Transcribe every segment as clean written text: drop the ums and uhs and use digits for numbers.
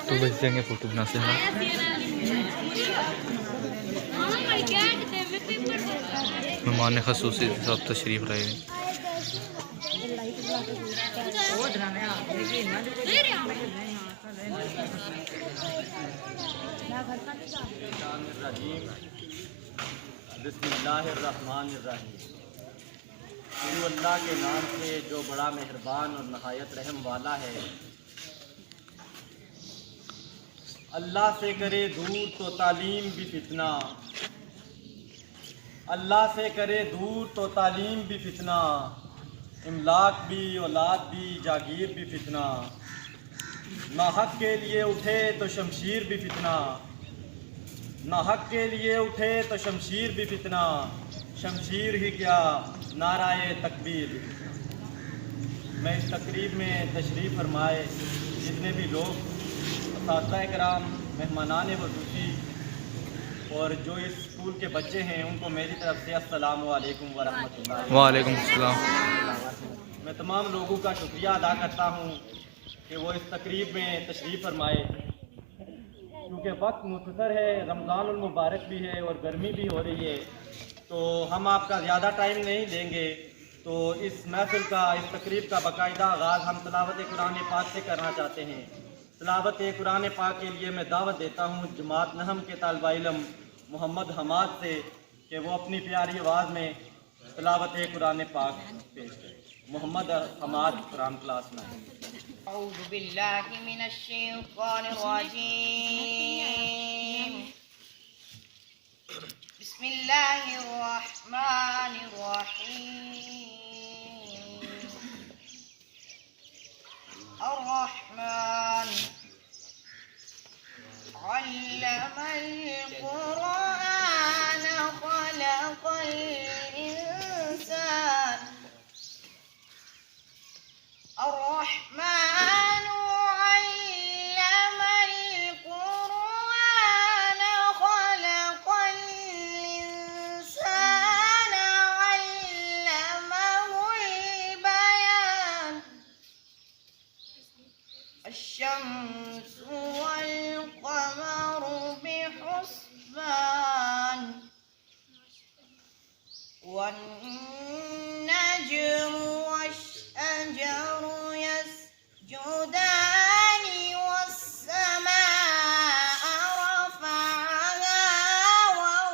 तो बच जाएंगे फोटो बना से हम मेहमान खसूसी सब तशरीफ लाए। बिस्मिल्लाहिर्रहमानिर्रहीम। शुरू अल्लाह के नाम से जो बड़ा मेहरबान और नहायत रहम वाला है। अल्लाह से करे दूर तो तालीम भी फितना, अल्लाह से करे दूर तो तालीम भी फितना, इमलाक भी औलाद भी जागीर भी फितना। ना हक के लिए उठे तो शमशीर भी फितना, ना हक के लिए उठे तो शमशीर भी फितना। शमशीर ही क्या नाराए तकबीर भी फितना। मैं इस तकरीब में तशरीफ़ फरमाए जितने भी लोग असातिज़ा-ए-किराम, मेहमानान वसूसी और जो इस स्कूल के बच्चे हैं उनको मेरी तरफ से अस्सलामु अलैकुम व रहमतुल्लाहि। वालेकुम अस्सलाम। मैं तमाम लोगों का शुक्रिया अदा करता हूँ कि वो इस तकरीब में तशरीफ़ फरमाए। क्योंकि वक्त मुख्तसर है, रमज़ानुल मुबारक भी है और गर्मी भी हो रही है, तो हम आपका ज़्यादा टाइम नहीं लेंगे। तो इस महफिल का, इस तकरीब का बाकायदा आगाज़ हम तिलावत कुरान पाक से करना चाहते हैं। तिलावत कुरान पाक के लिए मैं दावत देता हूँ जमात नहम के तालिबे इल्म मोहम्मद हमाद से कि वो अपनी प्यारी आवाज़ में तिलावत कुरान पाक पेश करें। मोहम्मद हमाद कुरान क्लास में। अऊज़ु बिल्लाहि मिनश शैतानिर रजीम। बिस्मिल्लाहिर रहमानिर रहीम। अर्रहमान अल्लमल कुरआन खलक़ल इंसान। अर्रहमान अल्लमल कुरआन खलक़ल इंसान अल्लमहुल बयान। अश-शम्सु वल क़मरु बिहुस्बान। वन-नज्मु वश-शजरु यसजुदानि वस-समाअ रफ़अहा व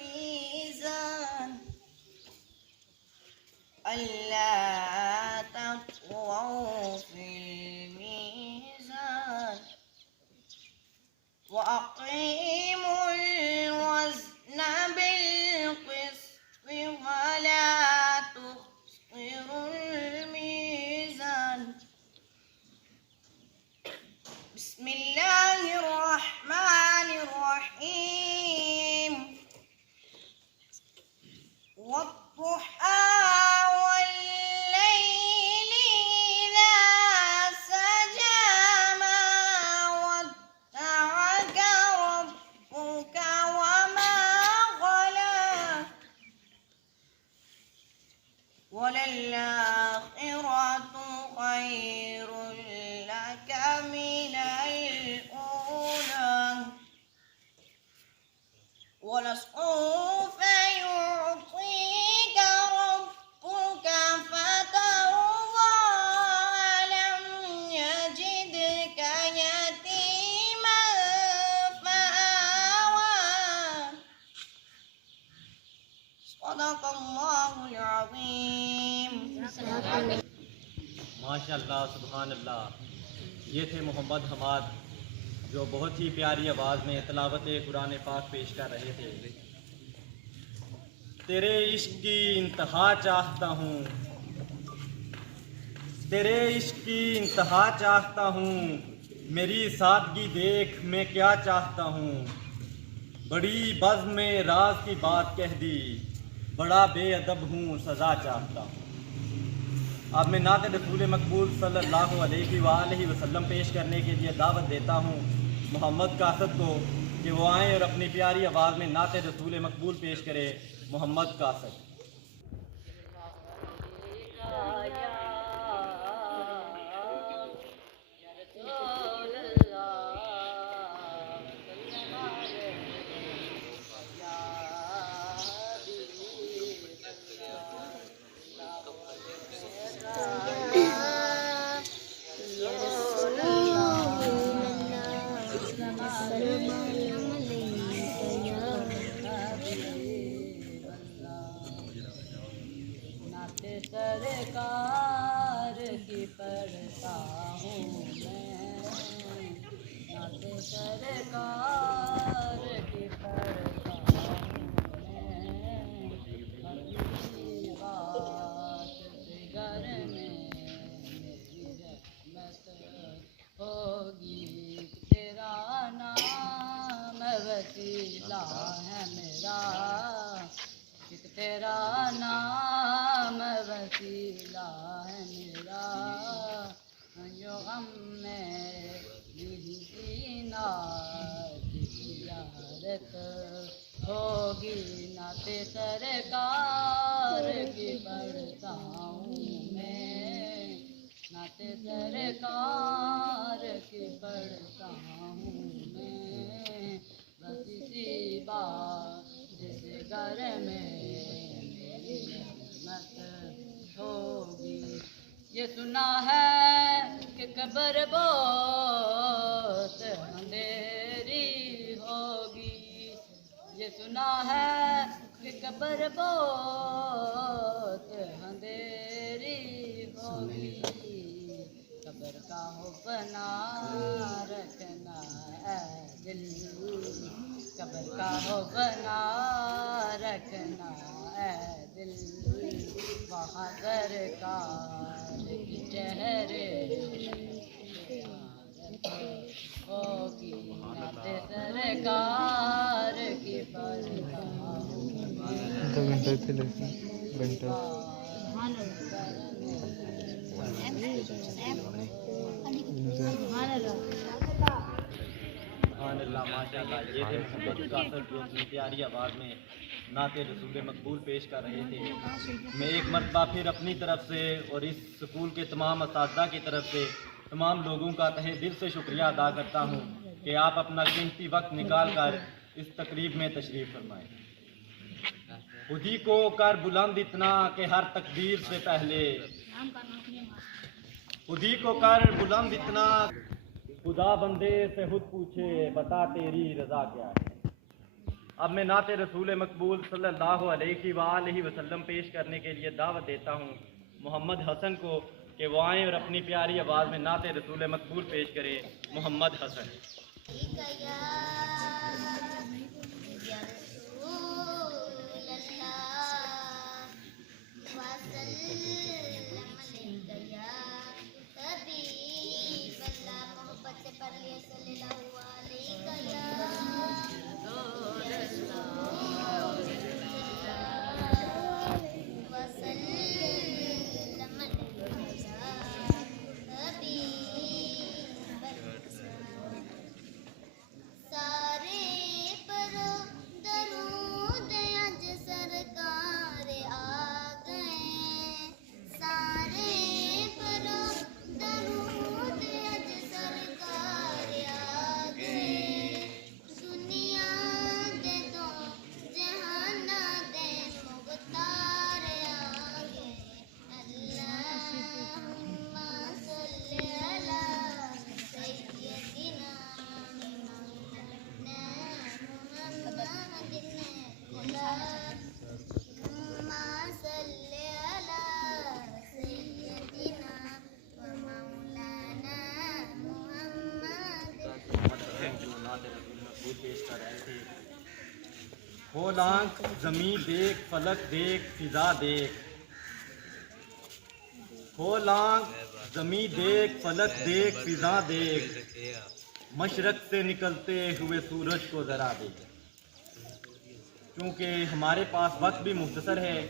मीज़ान। अल्ला तत्ग़ौ फ़िल मीज़ान व अक़ीमुल वज़्न बिल-क़िस्ति व ला तुख़्सिरुल मीज़ान। बिस्मिल्लाहिर रहमानिर रहीम। वद्दुहा वल्लैलि इज़ा सजा मा वद्दअक रब्बुक वमा क़ला। वलल-आख़िरतु ख़ैरुल लक मिनल ऊला। वलसौफ़ युअतीक रब्बुक फ़तर्ज़ा। अलम यजिदक यतीमन फ़आवा। सदक़ल्लाहुल अज़ीम। माशाअल्लाह, सुभानअल्लाह। ये थे मोहम्मद हमाद जो बहुत ही प्यारी आवाज़ में तिलावत कुरान पाक पेश कर रहे थे। तेरे इश्क की इंतहा चाहता हूँ, तेरे इश्क की इंतहा चाहता हूँ, मेरी सादगी देख मैं क्या चाहता हूँ। बड़ी बज़्म में राज की बात कह दी, बड़ा बेअदब हूँ सज़ा चाहता हूँ। अब मैं नात रसूल मकबूल सल्लल्लाहु अलैहि वसल्लम पेश करने के लिए दावत देता हूँ मोहम्मद कासद को कि वो आएँ और अपनी प्यारी आवाज़ में नात रसूल मकबूल पेश करे। मोहम्मद कासद। सरकार की पढ़ता हूँ मैं, नाते सरकार की पढ़ता हूँ मैं, अपनी बात से घर में मेरी रहमत होगी, तेरा नाम वसीला है मेरा, एक तेरा नाम वसीला है मेरा, जो गम में जीना जियारत होगी, नाते सरकार की पढ़ता हूँ मैं, नाते सरकार की पढ़ता हूँ मैं, बस इसी बात जिस घर में मेरी रहमत होगी। ये सुना है कि कब्र बहुत अंधेरी होगी, ये सुना है कि कब्र बहुत अंधेरी होगी, कब्र का हो बना रखना है दिल, कब्र का हो बना रखना है दिल, वहाँ सरकार के चेहरे होगी, नाते सरकार की पढ़ता हूँ माशाअल्लाह। ये थे मोहम्मद कासद जो अपनी प्यारी आवाज़ में नाते रसूल मकबूल पेश कर रहे थे। मैं एक मरतबा फिर अपनी तरफ से और इस स्कूल के तमाम असातिज़ा की तरफ से तमाम लोगों का तहे दिल से शुक्रिया अदा करता हूँ कि आप अपना कीमती वक्त निकाल कर इस तकरीब में तशरीफ़ फरमाएँ। खुदी को कर बुलंद इतना कि हर तकदीर से पहले, खुदी को कर बुलंद इतना खुदा बंदे से खुद पूछे बता तेरी रज़ा क्या है। अब मैं नाते रसूल मकबूल सल्लल्लाहु अलैहि वसल्लम पेश करने के लिए दावत देता हूँ मोहम्मद हसन को कि वो आएँ और अपनी प्यारी आवाज़ में नाते रसूल मकबूल पेश करें। मोहम्मद हसन। हो लांख ज़मीं देख फलक देख फिजा देख, हो लांख ज़मीं देख फलक देख फिजा देख, मशरक से निकलते हुए सूरज को ज़रा देख। क्योंकि हमारे पास वक्त भी मुख्तसर है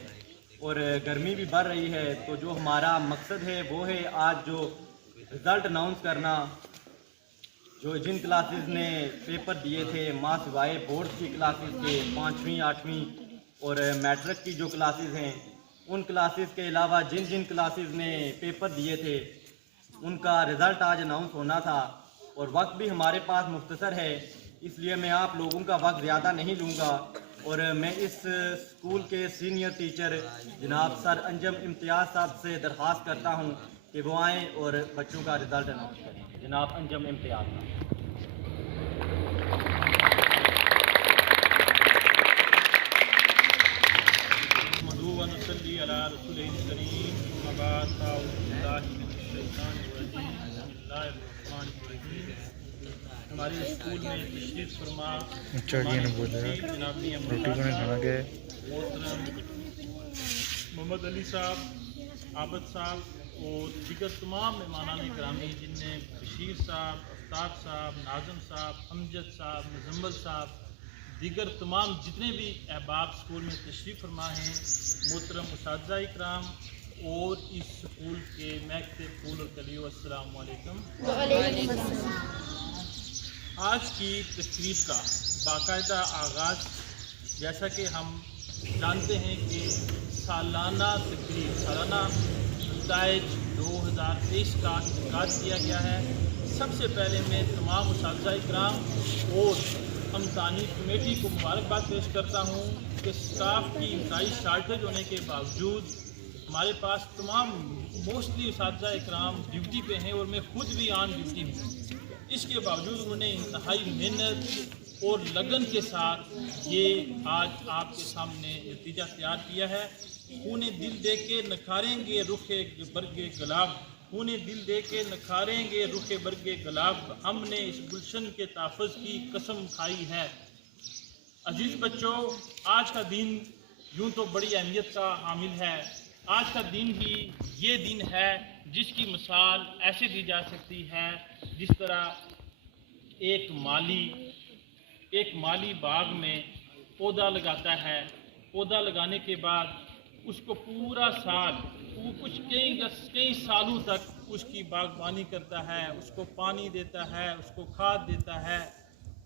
और गर्मी भी बढ़ रही है, तो जो हमारा मकसद है वो है आज जो रिज़ल्ट अनाउंस करना। जो जिन क्लासेस ने पेपर दिए थे माँ सिवाय बोर्ड की क्लासेस के 5वीं 8वीं और मैट्रिक की जो क्लासेस हैं, उन क्लासेस के अलावा जिन जिन क्लासेस ने पेपर दिए थे उनका रिज़ल्ट आज अनाउंस होना था और वक्त भी हमारे पास मुख्तसर है, इसलिए मैं आप लोगों का वक्त ज़्यादा नहीं लूँगा और मैं इस स्कूल के सीनियर टीचर जनाब सर अंजम इम्तियाज़ साहब से दरख्वास्त करता हूँ कि वो आएँ और बच्चों का रिज़ल्ट अनाउंस करें। जनाब अंजम इम्तियाज़ साहब। हमारे स्कूल में तशरीफ फरमा रोटी को खाना गए मोहम्मद अली साहब, आबद साहब और दीगर तमाम मेहमानान करामी जिनने बशीर साहब, आफ्ताब साहब, नाज़म साहब, अमजद साहब, मुजम्मल साहब, दीगर तमाम जितने भी अहबाब स्कूल में तशरीफ़ फरमा हैं, मोहतरम उस्ताद इकराम और इस स्कूल के महकते फूल और कलियों, अस्सलाम वालेकुम। आज की तकरीब का बाकायदा आगाज़, जैसा कि हम जानते हैं कि सालाना तकरीब, सालाना नताइज 2023 का इनेकाद किया गया है। सबसे पहले मैं तमाम उस्ताद इकराम और अमतानी कमेटी को मुबारकबाद पेश करता हूँ कि स्टाफ की इंतहाई शार्टेज होने के बावजूद हमारे पास तमाम मोस्टली उस्ताद इकराम ड्यूटी पे हैं और मैं खुद भी ऑन ड्यूटी हूँ। इसके बावजूद उन्होंने इंतहाई मेहनत और लगन के साथ ये आज आपके सामने नतीजा तैयार किया है। उन्हें दिल दे के नखारेंगे रुखे बरगे गुलाब, उन्हें दिल दे के नखारेंगे रुखे बरगे गुलाब, हमने इस गुलशन के ताफ़ुज़ की कसम खाई है। अजीज़ बच्चों, आज का दिन यूँ तो बड़ी अहमियत का हामिल है। आज का दिन ही ये दिन है जिसकी मिसाल ऐसे दी जा सकती है जिस तरह एक माली बाग में पौधा लगाता है। पौधा लगाने के बाद उसको पूरा साल कुछ कई सालों तक उसकी बागबानी करता है, उसको पानी देता है, उसको खाद देता है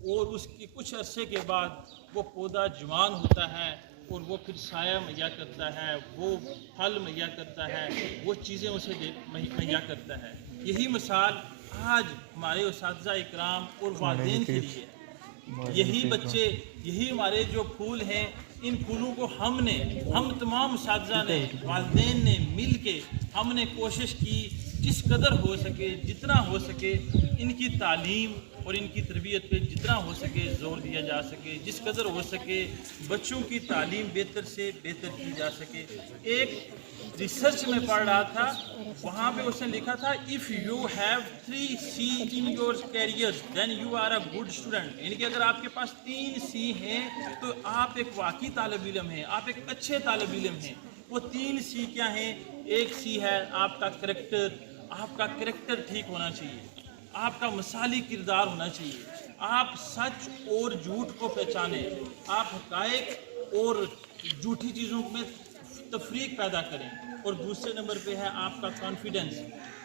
और उसके कुछ अरसे के बाद वो पौधा जवान होता है और वो फिर साया मुहैया करता है, वो फल मुहैया करता है, वो चीज़ें उसे मुहैया करता है। यही मिसाल आज हमारे उस्ताद इकराम और वालिदैन के लिए, यही बच्चे, यही हमारे जो फूल हैं, इन फूलों को हम तमाम उस्ताद ने, वालिदैन ने मिल के हमने कोशिश की जिस कदर हो सके, जितना हो सके इनकी तालीम और इनकी तरबियत पे जितना हो सके ज़ोर दिया जा सके, जिस कदर हो सके बच्चों की तालीम बेहतर से बेहतर की जा सके। एक रिसर्च में पढ़ रहा था, वहाँ पे उसने लिखा था if you have 3 C in your career then you are a good student. यानी कि अगर आपके पास 3 C हैं तो आप एक वाकई तालिब इल्म हैं, आप एक अच्छे तालिब इल्म हैं। वो 3 C क्या हैं? एक C है आपका करैक्टर, आपका करैक्टर ठीक होना चाहिए, आपका मिसाली किरदार होना चाहिए, आप सच और झूठ को पहचानें, आप हक़ाइक़ और झूठी चीज़ों में तफरीक पैदा करें। और दूसरे नंबर पे है आपका कॉन्फिडेंस,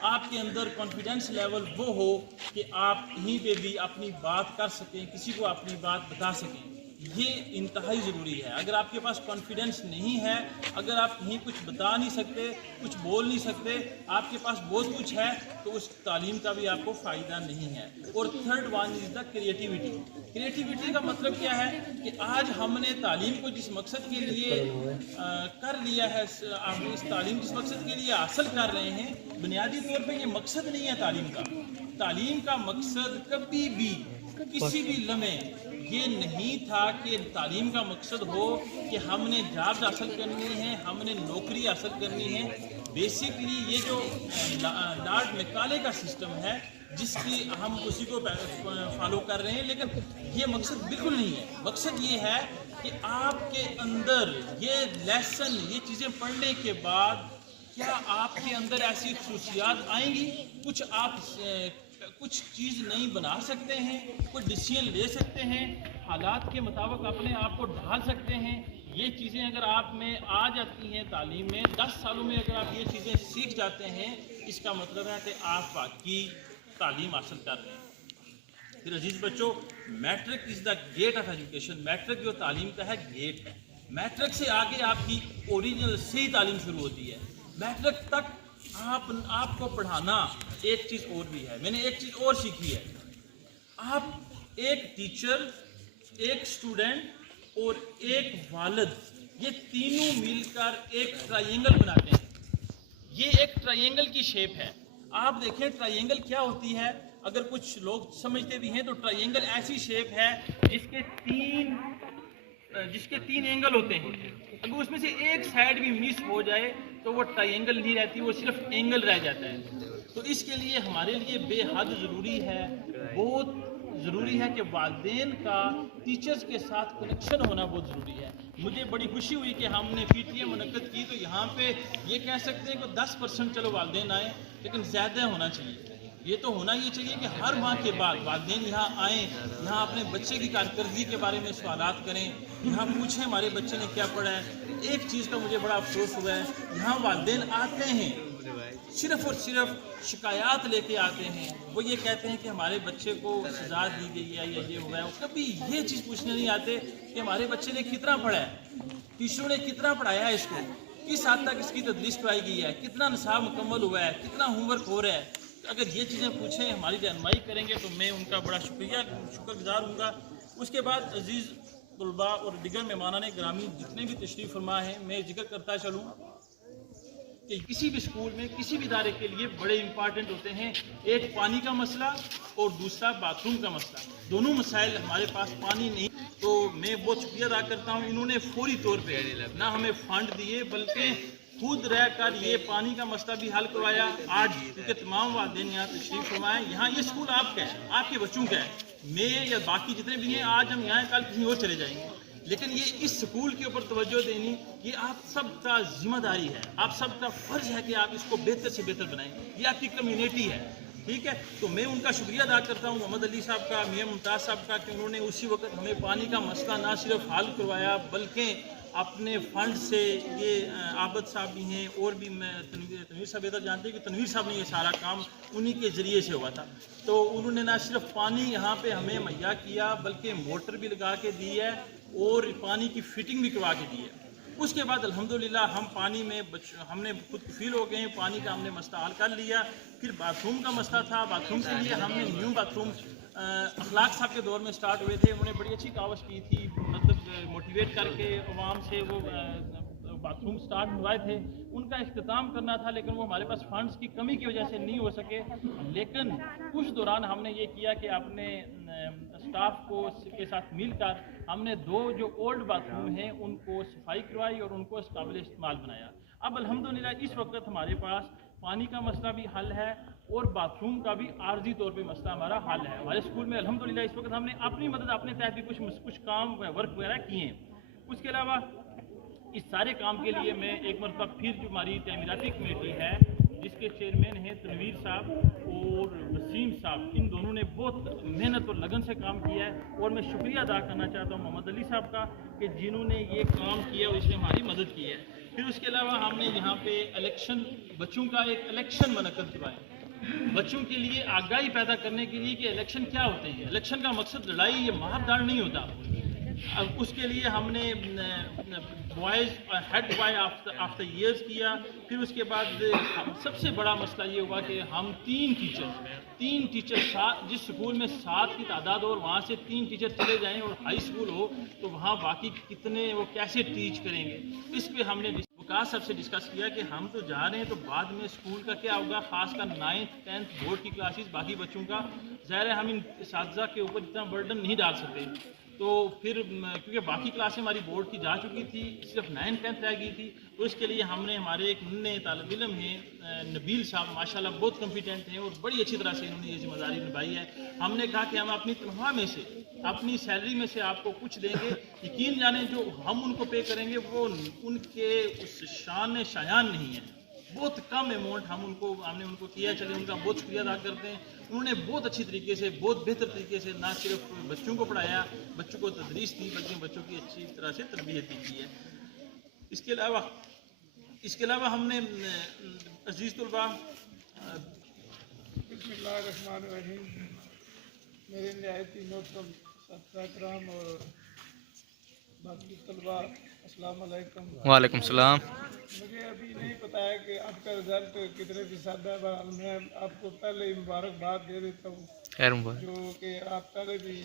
आपके अंदर कॉन्फिडेंस लेवल वो हो कि आप कहीं पे भी अपनी बात कर सकें, किसी को अपनी बात बता सकें। ये इंतहाई ज़रूरी है। अगर आपके पास कॉन्फिडेंस नहीं है, अगर आप कहीं कुछ बता नहीं सकते, कुछ बोल नहीं सकते, आपके पास बहुत कुछ है तो उस तालीम का भी आपको फ़ायदा नहीं है। और third one is the creativity. Creativity का मतलब क्या है कि आज हमने तालीम को जिस मकसद के लिए कर लिया है, इस तालीम जिस मकसद के लिए हासिल कर रहे हैं, बुनियादी तौर पर ये मकसद नहीं है तालीम का। तालीम का मकसद कभी भी किसी भी लम्हे ये नहीं था कि तालीम का मकसद हो कि हमने जॉब हासिल करनी है, हमने नौकरी हासिल करनी है। बेसिकली ये जो लॉर्ड मैकाले का सिस्टम है जिसकी हम उसी को फॉलो कर रहे हैं, लेकिन ये मकसद बिल्कुल नहीं है। मकसद ये है कि आपके अंदर ये लेसन, ये चीज़ें पढ़ने के बाद क्या आपके अंदर ऐसी खुसूसियात आएंगी, कुछ चीज़ नहीं बना सकते हैं, कुछ डिसीजन ले सकते हैं, हालात के मुताबिक अपने आप को ढाल सकते हैं। ये चीज़ें अगर आप में आ जाती हैं तालीम में, 10 सालों में अगर आप ये चीज़ें सीख जाते हैं, इसका मतलब है कि आप बाकी तालीम हासिल कर रहे हैं। फिर अजीज़ बच्चों, matric is the gate of education. Matric जो तालीम का है गेट है। मैट्रिक से आगे आपकी ओरिजिनल सही तालीम शुरू होती है। मैट्रिक तक आपको पढ़ाना एक चीज़ और भी है। मैंने एक चीज़ और सीखी है, आप एक टीचर, एक स्टूडेंट और एक वालिद, ये तीनों मिलकर एक ट्रायंगल बनाते हैं। ये एक ट्रायंगल की शेप है। आप देखें ट्रायंगल क्या होती है, अगर कुछ लोग समझते भी हैं तो ट्रायंगल ऐसी शेप है जिसके तीन एंगल होते हैं। अगर उसमें से एक साइड भी मिस हो जाए तो वो ट्रायंगल नहीं रहती, वो सिर्फ एंगल रह जाता है। तो इसके लिए हमारे लिए बेहद ज़रूरी है, बहुत ज़रूरी है कि वालिदैन का टीचर्स के साथ कनेक्शन होना बहुत ज़रूरी है। मुझे बड़ी खुशी हुई कि हमने PTA मुनक्कद की, तो यहाँ पे ये कह सकते हैं कि 10% चलो वालिदैन आए, लेकिन ज़्यादा होना चाहिए। ये तो होना ये चाहिए कि हर माह के बाद वालिदैन यहाँ आएँ, यहाँ अपने बच्चे की कारकर्दगी के बारे में सवालात करें, यहाँ पूछें हमारे बच्चे ने क्या पढ़ा है। एक चीज़ का मुझे बड़ा अफसोस हुआ है, यहाँ वालिदैन आते हैं सिर्फ़ और सिर्फ शिकायत लेके आते हैं। वो ये कहते हैं कि हमारे बच्चे को सजा दी गई है या ये हुआ है। कभी ये चीज़ पूछने नहीं आते कि हमारे बच्चे ने कितना पढ़ा है, टीचरों ने कितना पढ़ाया है इसको, किस हद तक इसकी तदरीस कराई गई है, कितना निसाब मुकम्मल हुआ है, कितना होमवर्क हो रहा है। अगर ये चीज़ें पूछें, हमारी रहनुमाई करेंगे तो मैं उनका बड़ा शुक्रगुजार हूँगा। उसके बाद अजीज़ तलबा और दिगर मेहमानान गिरामी जितने भी तशरीफ़ फरमा हैं, मैं जिक्र करता चलूँ कि किसी भी स्कूल में, किसी भी इदारे के लिए बड़े इंपॉर्टेंट होते हैं। एक पानी का मसला और दूसरा बाथरूम का मसला। दोनों मसाइल हमारे पास पानी नहीं, तो मैं बहुत शुक्रिया अदा करता हूँ। इन्होंने फौरी तौर पे ना हमें फंड दिए बल्कि खुद रहकर ये पानी का मसला भी हल करवाया। आज क्योंकि तमाम वालिदैन यहाँ तशरीफ़ फरमाएँ, यहाँ ये स्कूल आपका है, आपके बच्चों का है। मैं या बाकी जितने भी हैं, आज हम यहाँ कल कहीं और चले जाएंगे, लेकिन ये इस स्कूल के ऊपर तवज्जो देनी ये आप सबका जिम्मेदारी है, आप सबका फ़र्ज़ है कि आप इसको बेहतर से बेहतर बनाएं। ये आपकी कम्युनिटी है, ठीक है। तो मैं उनका शुक्रिया अदा करता हूँ, मोहम्मद अली साहब का, मियां मुमताज़ साहब का, कि उन्होंने उसी वक्त हमें पानी का मसला ना सिर्फ हल करवाया बल्कि अपने फ़ंड से, ये आबद साहब भी हैं और भी मैं तनवीर साहब इधर जानते हैं कि तनवीर साहब ने ये सारा काम उन्हीं के ज़रिए से हुआ था। तो उन्होंने ना सिर्फ पानी यहाँ पे हमें मुहैया किया बल्कि मोटर भी लगा के दी है और पानी की फिटिंग भी करवा के दी है। उसके बाद अल्हम्दुलिल्लाह हम पानी में हमने खुद कफील हो गए हैं, पानी का हमने मसला हल कर लिया। फिर बाथरूम का मसला था, बाथरूम के लिए हमने न्यू बाथरूम अखलाक साहब के दौर में स्टार्ट हुए थे। उन्होंने बड़ी अच्छी कावश की थी, मतलब मोटिवेट करके अवाम से वो बाथरूम स्टार्ट हुए थे। उनका इख्तिताम करना था, लेकिन वो हमारे पास फंड्स की कमी की वजह से नहीं हो सके। लेकिन उस दौरान हमने ये किया कि अपने स्टाफ को के साथ मिलकर हमने 2 जो ओल्ड बाथरूम हैं उनको सफाई करवाई और उनको इस काबिल इस्तेमाल बनाया। अब अल्हम्दुलिल्लाह इस वक्त हमारे पास पानी का मसला भी हल है और बाथरूम का भी आर्जी तौर पे मसला हमारा हल है। हमारे स्कूल में अल्हम्दुलिल्लाह इस वक्त हमने अपनी मदद अपने तहत भी कुछ काम वर्क वगैरह किए हैं। उसके अलावा इस सारे काम के लिए मैं एक मरतबा फिर जो हमारी तमीराती कमेटी है जिसके चेयरमैन हैं तनवीर साहब और वसीम साहब, इन दोनों ने बहुत मेहनत और लगन से काम किया है और मैं शुक्रिया अदा करना चाहता हूँ मोहम्मद अली साहब का कि जिन्होंने ये काम किया और इसमें हमारी मदद की है। फिर उसके अलावा हमने यहाँ पे इलेक्शन, बच्चों का एक इलेक्शन मुनक्कद करवाया, बच्चों के लिए आगाही पैदा करने के लिए कि इलेक्शन क्या होते हैं। इलेक्शन का मकसद लड़ाई या मारदार नहीं होता। अब उसके लिए हमने boys head boy of the years किया। फिर उसके बाद सबसे बड़ा मसला ये हुआ कि हम 3 टीचर जिस स्कूल में 7 की तादाद हो और वहाँ से 3 टीचर चले जाएं और हाई स्कूल हो तो वहाँ बाकी कितने वो कैसे टीच करेंगे। इस पर हमने विकास साहब से डिस्कस किया कि हम तो जा रहे हैं तो बाद में स्कूल का क्या होगा, ख़ासकर 9th 10th बोर्ड की क्लासेस बाकी बच्चों का ज़ाहिर है हम इन इस्तिज़ा के ऊपर इतना बर्डन नहीं डाल सकते। तो फिर क्योंकि बाकी क्लासें हमारी बोर्ड की जा चुकी थी, सिर्फ 9th 10th रह गई थी, तो इसके लिए हमने हमारे एक नन्हे तालिब इल्म हैं नबील साहब, माशाल्लाह बहुत कॉम्पिटेंट हैं और बड़ी अच्छी तरह से इन्होंने ये जिम्मेदारी निभाई है। हमने कहा कि हम अपनी तनख्वाह में से, अपनी सैलरी में से आपको कुछ देंगे, यकीन जाने जो हम उनको पे करेंगे वो उनके उस शान शायान नहीं है। बहुत कम अमाउंट हमने उनको किया। चलिए उनका बहुत शुक्रिया अदा करते हैं। उन्होंने बहुत अच्छी तरीके से, बहुत बेहतर तरीके से ना सिर्फ बच्चों को पढ़ाया, बच्चों को तदरीस दी, बल्कि बच्चों की अच्छी तरह से तरबियत भी की है। इसके अलावा हमने अजीज़ तलबा, बिस्मिल्लाहिर्रहमानिर्रहीम। मेरे नहायती मोहतरम साथी-कराम और बाकी तलबा, अस्सलाम वालेकुम। वालेकुम सलाम। मुझे अभी नहीं पता है कि आपका रिज़ल्ट कितने फ़ीसद है। बहरहाल मैं आपको पहले ही मुबारकबाद दे देता हूँ, खैर मुबारक। जो कि आप पहले भी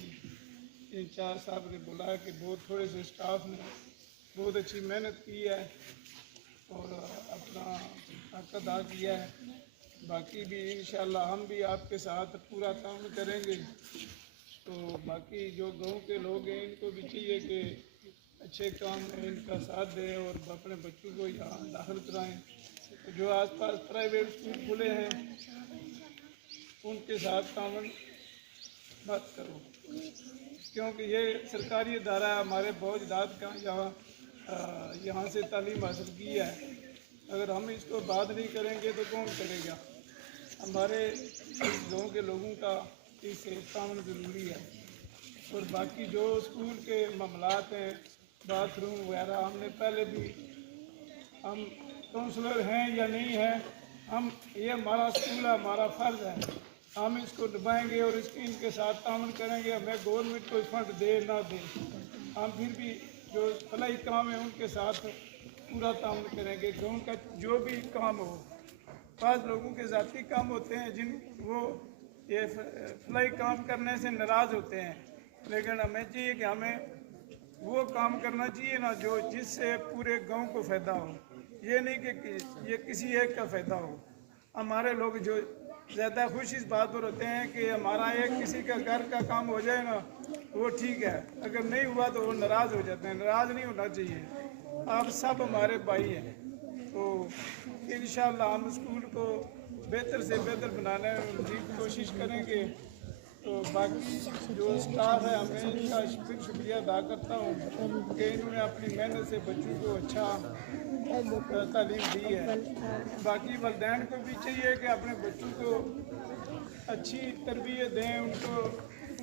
इंचार्ज साहब ने बोला है कि बहुत थोड़े से स्टाफ ने बहुत अच्छी मेहनत की है और अपना हक अदा किया है। बाकी भी इंशाल्लाह हम भी आपके साथ पूरा काम करेंगे। तो बाकी जो गांव के लोग हैं इनको भी चाहिए कि अच्छे काम में इनका साथ दें और अपने बच्चों को यहाँ दाखिल कराएं। तो जो आसपास प्राइवेट स्कूल खुले हैं उनके साथ तावन मत करो, क्योंकि ये सरकारी इदारा है। हमारे फौजदार का यहाँ से तालीम हासिल की है। अगर हम इसको बात नहीं करेंगे तो कौन करेगा। हमारे गाँव के लोगों का इससे तावन ज़रूरी है। और बाकी जो स्कूल के मामलात हैं, बाथरूम वगैरह, हमने पहले भी, हम काउंसलर हैं या नहीं हैं, हम ये हमारा स्कूल है, हमारा फ़र्ज़ है, हम इसको निभाएंगे और इसकी इनके साथ तावन करेंगे। हमें गवर्नमेंट कोई फंड दे ना दे, हम फिर भी जो फलाई काम है उनके साथ पूरा तावन करेंगे। गाँव का जो भी काम हो, बाज़ लोगों के ज़ाती काम होते हैं जिन वो ये फलाई काम करने से नाराज़ होते हैं, लेकिन हमें चाहिए कि हमें वो काम करना चाहिए ना जो जिससे पूरे गांव को फ़ायदा हो। ये नहीं कि ये किसी एक का फ़ायदा हो। हमारे लोग जो ज़्यादा खुश इस बात पर होते हैं कि हमारा एक किसी का घर का काम हो जाए ना, वो ठीक है, अगर नहीं हुआ तो वो नाराज़ हो जाते हैं। नाराज़ नहीं होना चाहिए। आप सब हमारे भाई हैं। तो इंशाअल्लाह हम स्कूल को बेहतर से बेहतर बनाने की कोशिश करेंगे। तो बाकी जो स्टाफ है, हमें इनका फिर शुक्रिया अदा करता हूँ कि इन्होंने अपनी मेहनत से बच्चों को अच्छा तालीम दी है। बाकी वालिदैन को भी चाहिए कि अपने बच्चों को अच्छी तरबियत दें, उनको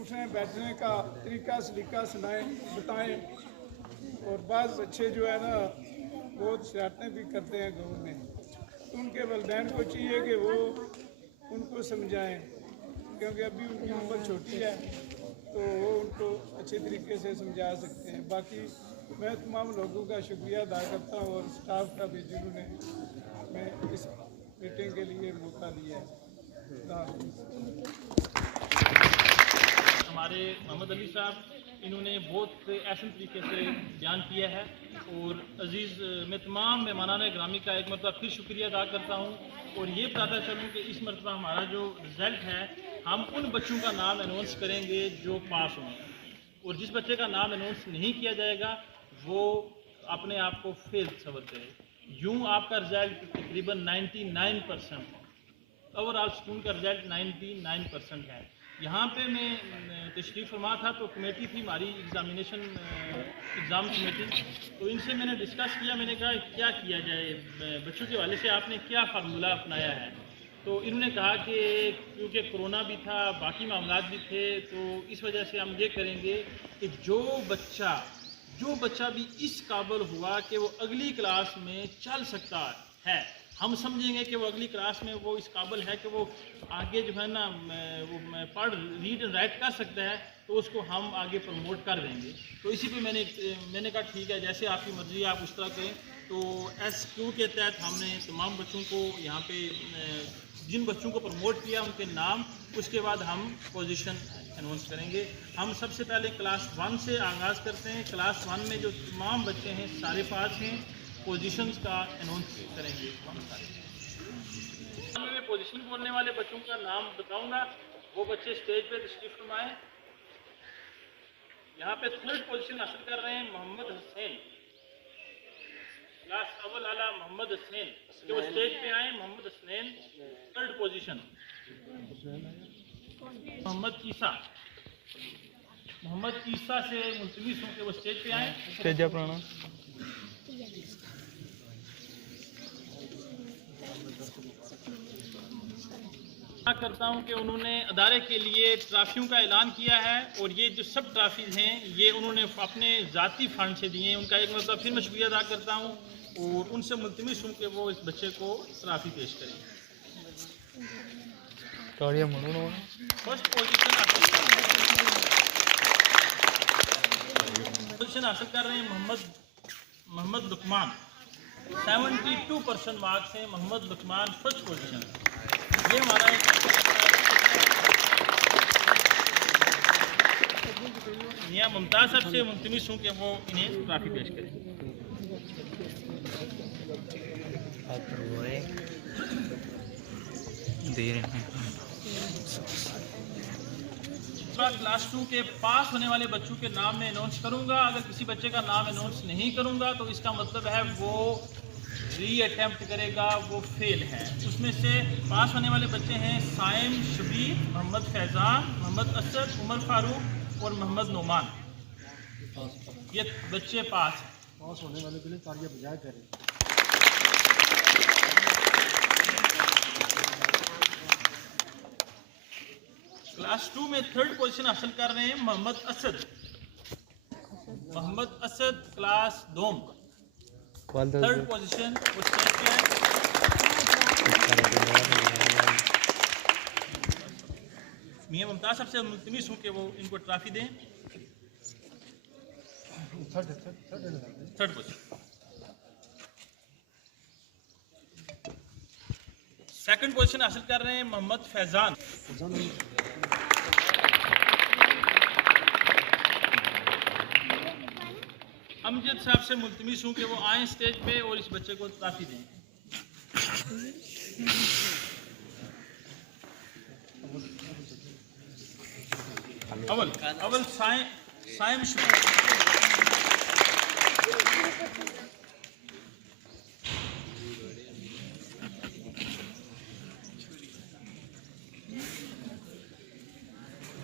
उठने बैठने का तरीका सलीका सुनाएं, बताएं। और बाज़ बच्चे जो है ना बहुत शरारतें भी करते हैं गाँव में, तो उनके वालिदैन को चाहिए कि वो उनको समझाएं, क्योंकि अभी उनकी उम्र छोटी है तो वो उनको अच्छे तरीके से समझा सकते हैं। बाकी मैं तमाम लोगों का शुक्रिया अदा करता हूँ और स्टाफ का भी जिन्होंने मैं इस मीटिंग के लिए मौका दिया है। हमारे मोहम्मद अली साहब, इन्होंने बहुत ऐसे तरीके से बयान किया है। और अज़ीज़, मैं तमाम मेहमानान ग्रामी का एक मरतबा फिर शुक्रिया अदा करता हूँ। और ये बताता चलूँ कि इस मरतबा हमारा जो रिज़ल्ट है, हम उन बच्चों का नाम अनाउंस करेंगे जो पास होंगे, और जिस बच्चे का नाम अनाउंस नहीं किया जाएगा वो अपने आप को फेल समझते हैं। यूँ आपका रिज़ल्ट तकरीबन 99% है। ओवरऑल स्कूल का रिज़ल्ट 99% है। यहाँ पे मैं तशरीफ़ फरमा था तो कमेटी थी हमारी एग्ज़ाम कमेटी, तो इनसे मैंने डिस्कस किया। मैंने कहा क्या किया जाए, बच्चों के हवाले से आपने क्या फार्मूला अपनाया है। तो इन्होंने कहा कि क्योंकि कोरोना भी था, बाकी मामलात भी थे, तो इस वजह से हम ये करेंगे कि जो बच्चा भी इस काबिल हुआ कि वो अगली क्लास में चल सकता है, हम समझेंगे कि वो अगली क्लास में वो इस काबिल है कि वो आगे जो है ना वो पढ़ रीड एंड राइट कर सकता है, तो उसको हम आगे प्रमोट कर देंगे। तो इसी पे मैंने कहा ठीक है, जैसे आपकी मर्ज़ी है आप उस तरह करें। तो SQ के तहत हमने तमाम बच्चों को यहाँ पे जिन बच्चों को प्रमोट किया उनके नाम, उसके बाद हम पोजीशन अनाउंस करेंगे। हम सबसे पहले क्लास 1 से आगाज़ करते हैं। क्लास 1 में जो तमाम बच्चे हैं सारे पास हैं, पोजीशंस का अनाउंस करेंगे हम सारे। मैं पोजीशन बोलने वाले बच्चों का नाम बताऊंगा, वो बच्चे स्टेज पे तशरीफ फरमाएं। यहाँ पे 3rd पोजीशन हासिल कर रहे हैं मोहम्मद हुसैन, क्लास अव्वल आला मोहम्मद हुसैन, कि वो स्टेज पे आए। Mohammad Hussain 3rd position. मोहम्मद ईसा से मुल्तमिस हों कि वो स्टेज पे आए। करता हूं कि उन्होंने अदारे के लिए ट्रॉफियों का ऐलान किया है और ये जो सब ट्रॉफीज़ हैं ये उन्होंने अपने ज़ाती फंड से दिए हैं। उनका एक मतलब फिर मैं शुक्रिया अदा करता हूं और उनसे मुल्तमिस हूं कि वो इस बच्चे को ट्रॉफी पेश करें। फर्स्ट पोजीशन हासिल कर रहे हैं मोहम्मद लुकमान। 72% मार्क्स हैं। Mohammad Luqman first position. ये हमारा मियाँ मुमताज़ साहब से मुल्तमिस हूँ कि वो इन्हें ट्रॉफी पेश करें। दे रहे हैं। क्लास 2 के पास होने वाले बच्चों के नाम में अनाउंस करूंगा। अगर किसी बच्चे का नाम अनाउंस नहीं करूंगा तो इसका मतलब है वो री अटैम्प्ट करेगा, वो फेल है। उसमें से पास होने वाले बच्चे हैं साइम शबीर, मोहम्मद फैज़ान, मोहम्मद असद, उमर फारूक और मोहम्मद नोमान। ये बच्चे पास होने वाले के लिए तालियां बजाया करें। क्लास 2 में थर्ड पोजीशन हासिल कर रहे हैं Mohammad Asad class 2। Third position वो स्टेज पे है। मियाँ मुमताज़ साहब से मुल्तमिस हूँ कि वो इनको ट्रॉफी दें। Third position. सेकंड पोजीशन हासिल कर रहे हैं मोहम्मद फैज़ान। अमजद साहब से मुल्तमिस हूँ कि वो आए स्टेज पे और इस बच्चे को ट्रॉफी दें। अवल साइम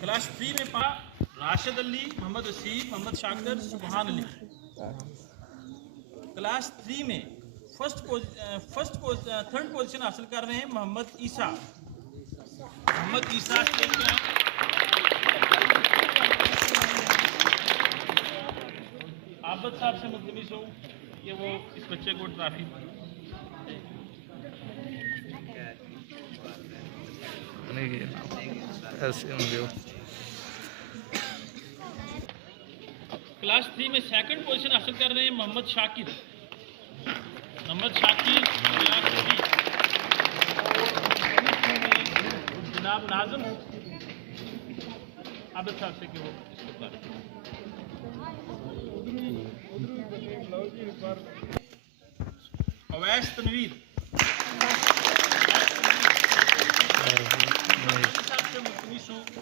क्लास 3 में राशिद अली, मोहम्मद वसीम, मोहम्मद शाकिर, सुबहान अली। क्लास 3 में थर्ड पोजीशन हासिल कर रहे हैं मोहम्मद ईसा। स्टेज पे आबद साहब से मुल्तमिस हूँ कि वो इस बच्चे को ट्रॉफी क्लास 3 में सेकंड पोजीशन हासिल कर रहे हैं मोहम्मद शाकिर क्लास 3। जनाब नाज़म आबद साहब से कि वो अवैस तनवीर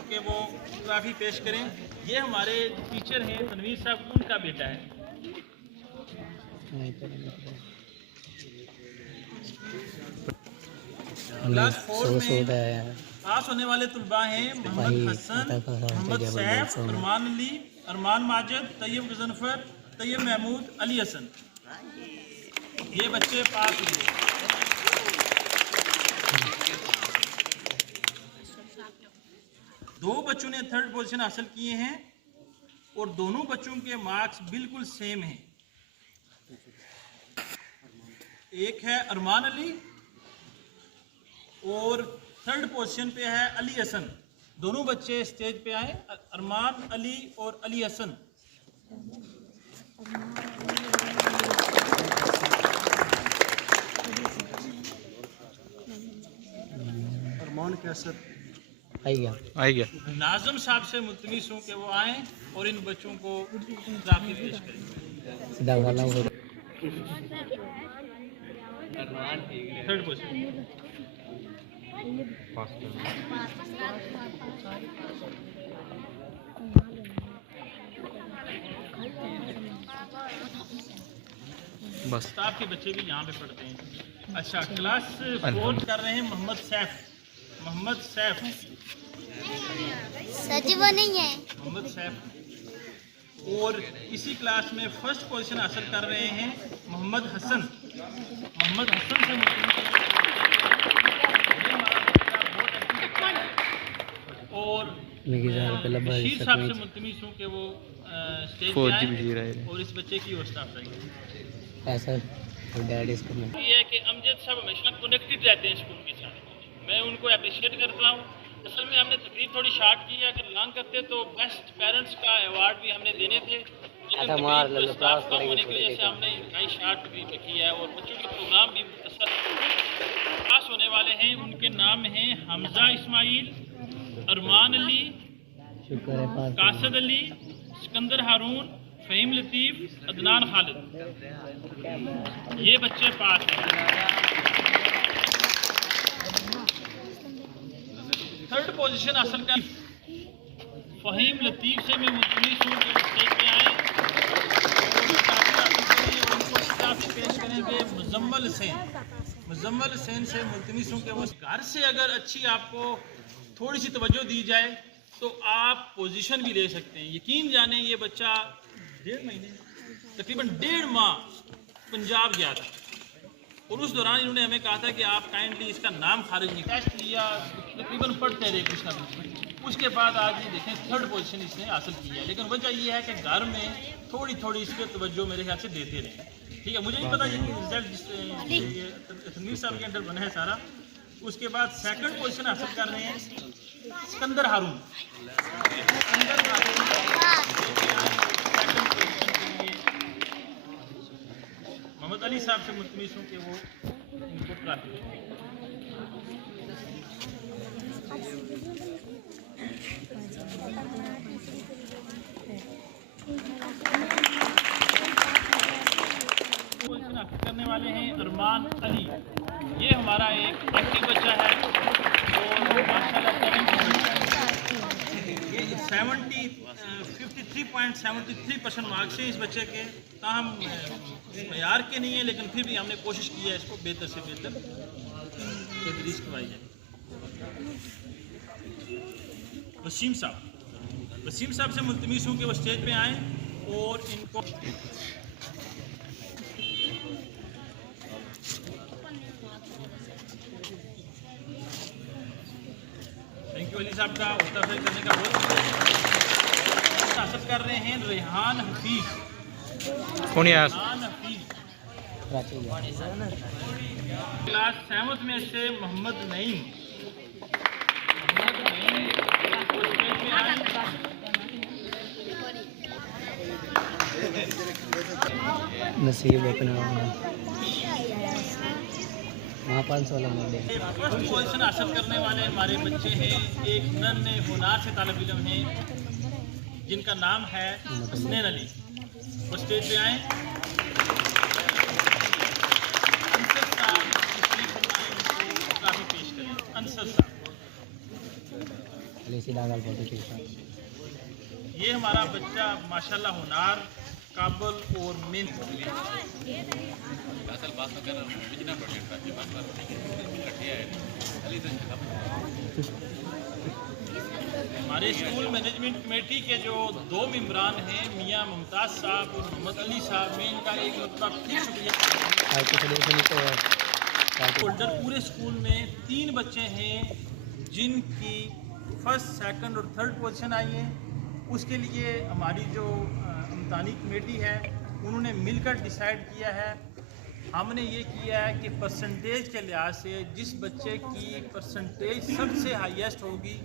कि वो ट्रॉफी पेश करें। ये हमारे टीचर हैं तनवीर साहब, उनका बेटा है। क्लास 4 में पास होने वाले तुलबा हैं मोहम्मद हसन, मोहम्मद सैफ, अरमान अली, अरमान माजिद, तैयब गजनफर, तैयब महमूद, अली हसन। ये बच्चे पास हुए। दो बच्चों ने थर्ड पोजीशन हासिल किए हैं और दोनों बच्चों के मार्क्स बिल्कुल सेम हैं। एक है अरमान अली और थर्ड पोजीशन पे है अली हसन। दोनों बच्चे स्टेज पे आए, अरमान अली और अली हसन। अरमान कैसे आई गया। नाज़म साहब से मुल्तमिस हूँ कि वो आए और इन बच्चों को ट्रॉफी पेश करें। Third position. बस स्टाफ के बच्चे भी यहाँ पे पढ़ते हैं। अच्छा, क्लास 4 कर रहे हैं मोहम्मद सैफ। सजीवा नहीं है मोहम्मद सैफ। और इसी क्लास में फर्स्ट पोजीशन हासिल कर रहे हैं मोहम्मद हसन से मुल्तमिस बशीर साहब से मुल्तमिस हूँ कि वो स्टेज पे फौजी वजीर आए आए और इस बच्चे की हौसला अफजाई करें। ऐसा डैड इसको मैं ये है कि अमजद साहब हमेशा कनेक्टेड रहते हैं स्कूल के साथ, मैं उनको अप्रिशिएट करता हूँ। असल में हमने तकरीब थोड़ी शार्ट की है, अगर लॉन्ग करते तो बेस्ट पेरेंट्स का अवार्ड भी हमने देने थे, लेकिन तकरीब स्टाफ कम होने की वजह से हमने इंतहाई शार्ट तकरीब रखी है और बच्चों के प्रोग्राम भी मुख्तसर पास होने वाले हैं। उनके नाम हैं हमजा इस्माइल, अरमान अली, शुक्र है पास कासद अली, सिकंदर हारून, फ़हीम लतीफ़, अदनान खालिद। ये बच्चे पास हैं। थर्ड पोजीशन हासिल कर फ़हीम लतीफ़ से मैं मुल्तमिस हूँ कि स्टेज पे आए और उनको काफ़ी पेश करेंगे। मुजम्मल हुसैन से मुल्तमिस हूँ कि वो घर से अगर अच्छी आपको थोड़ी सी तवज्जो दी जाए तो आप पोजीशन भी ले सकते हैं। यकीन जाने ये बच्चा 1.5 महीने तकरीबन 1.5 माह पंजाब गया था और उस दौरान इन्होंने हमें कहा था कि आप काइंडली इसका नाम खारिज नहीं। टेस्ट लिया, तकरीबन पढ़ते रहे कुछ ना कुछ, उसके बाद आज ये देखें थर्ड पोजीशन इसने हासिल की है। लेकिन वजह ये है कि घर में थोड़ी थोड़ी इस पर तवज्जो मेरे ख्याल से देते रहे। ठीक है, मुझे नहीं पता ये रिजल्ट तनवीर साहब के अंदर बना है सारा। उसके बाद सेकंड पोजीशन हासिल कर रहे हैं सिकंदर हारून। मोहम्मद अली साहब से मुल्तमिस हूँ कि वो इनको ट्रॉफी करने वाले हैं अरमान अली। ये हमारा एक एक्टिव बच्चा है और माशाल्लाह ये 53.73% मार्क्स हैं इस बच्चे के। ताहम मयार के नहीं है, लेकिन फिर भी हमने कोशिश की है इसको बेहतर से बेहतर तदरीस करवाई जाए। वसीम साहब से मुल्तमिस हूँ कि वो स्टेज पे आएँ और इनको थैंक यू अली साहब का हौसला अफजाई करने का बहुत हासिल कर रहे हैं रेहान हफीज। क्लास 7th में से मोहम्मद नईम नसीब अपना वहाँ 500 वाला मोड़ दे। फर्स्ट पोजीशन हासिल करने वाले हमारे बच्चे हैं, एक नन्हे हुनार से तालिब इल्म हैं जिनका नाम है हसनैन अली। वो स्टेज पे आए। काफ़ी पेश करें अंसर साहब। ये हमारा बच्चा माशाल्लाह हुनार, काबल और मेहनत। हमारे स्कूल मैनेजमेंट कमेटी के जो 2 मेंबरान हैं मियां मुमताज़ साहब और मोहम्मद अली साहब, मैं इनका एक मतलब फिर शुक्रिया। होल्डर पूरे स्कूल में 3 बच्चे हैं जिनकी फर्स्ट, सेकंड और थर्ड पोजीशन आई है। उसके लिए हमारी जो इम्तिहानी कमेटी है उन्होंने मिलकर डिसाइड किया है। हमने ये किया है कि परसेंटेज के लिहाज से जिस बच्चे की परसेंटेज सबसे हाईएस्ट होगी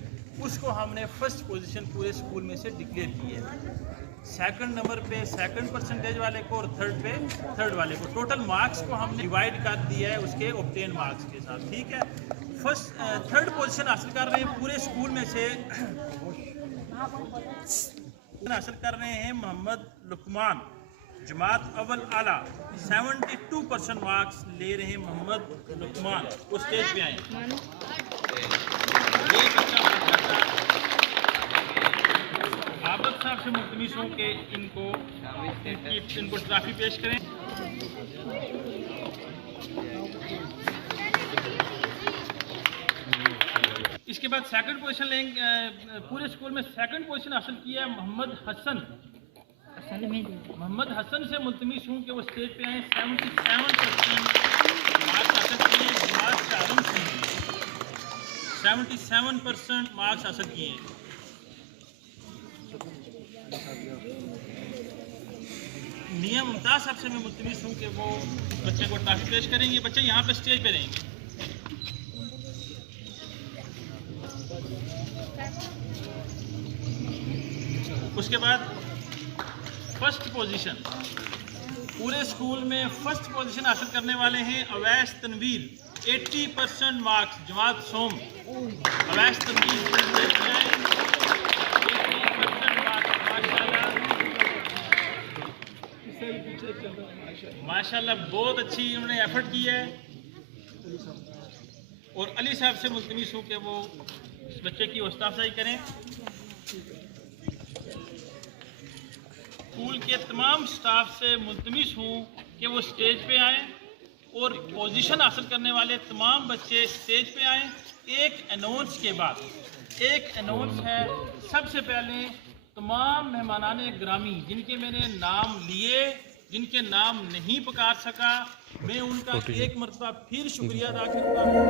उसको हमने फर्स्ट पोजीशन पूरे स्कूल में से डिक्लेयर की है। सेकंड नंबर पे सेकंड परसेंटेज वाले को और थर्ड पे थर्ड वाले को। टोटल मार्क्स को हमने डिवाइड कर दिया है उसके ऑब्टेन मार्क्स के साथ। ठीक है, थर्ड पोजीशन हासिल कर रहे हैं पूरे स्कूल में से हासिल कर रहे हैं मोहम्मद लुकमान, जमात अव्वल आला। 72% मार्क्स ले रहे हैं मोहम्मद लुकमान। वो स्टेज पे आए। ये बच्चा आबद साहब से मुल्तमिस हूँ कि इनको ट्रॉफी पेश करें। इसके बाद सेकंड पोजीशन लेंगे। पूरे स्कूल में सेकंड पोजीशन हासिल किया है मोहम्मद हसन से मुल्तमिस हूँ कि वो स्टेज पे आए। 77% मार्क्स हासिल किए हैं। जमात शारून से 77% मार्क्स हासिल किए हैं। मियां मुमताज़ साहब से मैं मुल्तमिस हूँ कि वो बच्चे को ट्रॉफी पेश करेंगे। बच्चे यहाँ पे स्टेज पे रहेंगे। उसके बाद फर्स्ट पोजीशन, पूरे स्कूल में फर्स्ट पोजीशन हासिल करने वाले हैं अवैस तनवीर, 80% मार्क्स, जमात सोम। अवैस तनवीर 80% मार्क्स, माशाल्लाह बहुत अच्छी उन्होंने एफर्ट की है। और अली साहब से मुल्तमिस हूँ कि वो इस बच्चे की हौसला अफजाई करें। स्कूल के तमाम स्टाफ से मुल्तमिस हूँ कि वो स्टेज पे आएँ और पोजीशन हासिल करने वाले तमाम बच्चे स्टेज पे आएँ। एक अनाउंस के बाद, एक अनाउंस है, सबसे पहले तमाम मेहमानाने ग्रामी जिनके मैंने नाम लिए, जिनके नाम नहीं पुकार सका, मैं उनका एक मरतबा फिर शुक्रिया अदा करता हूँ।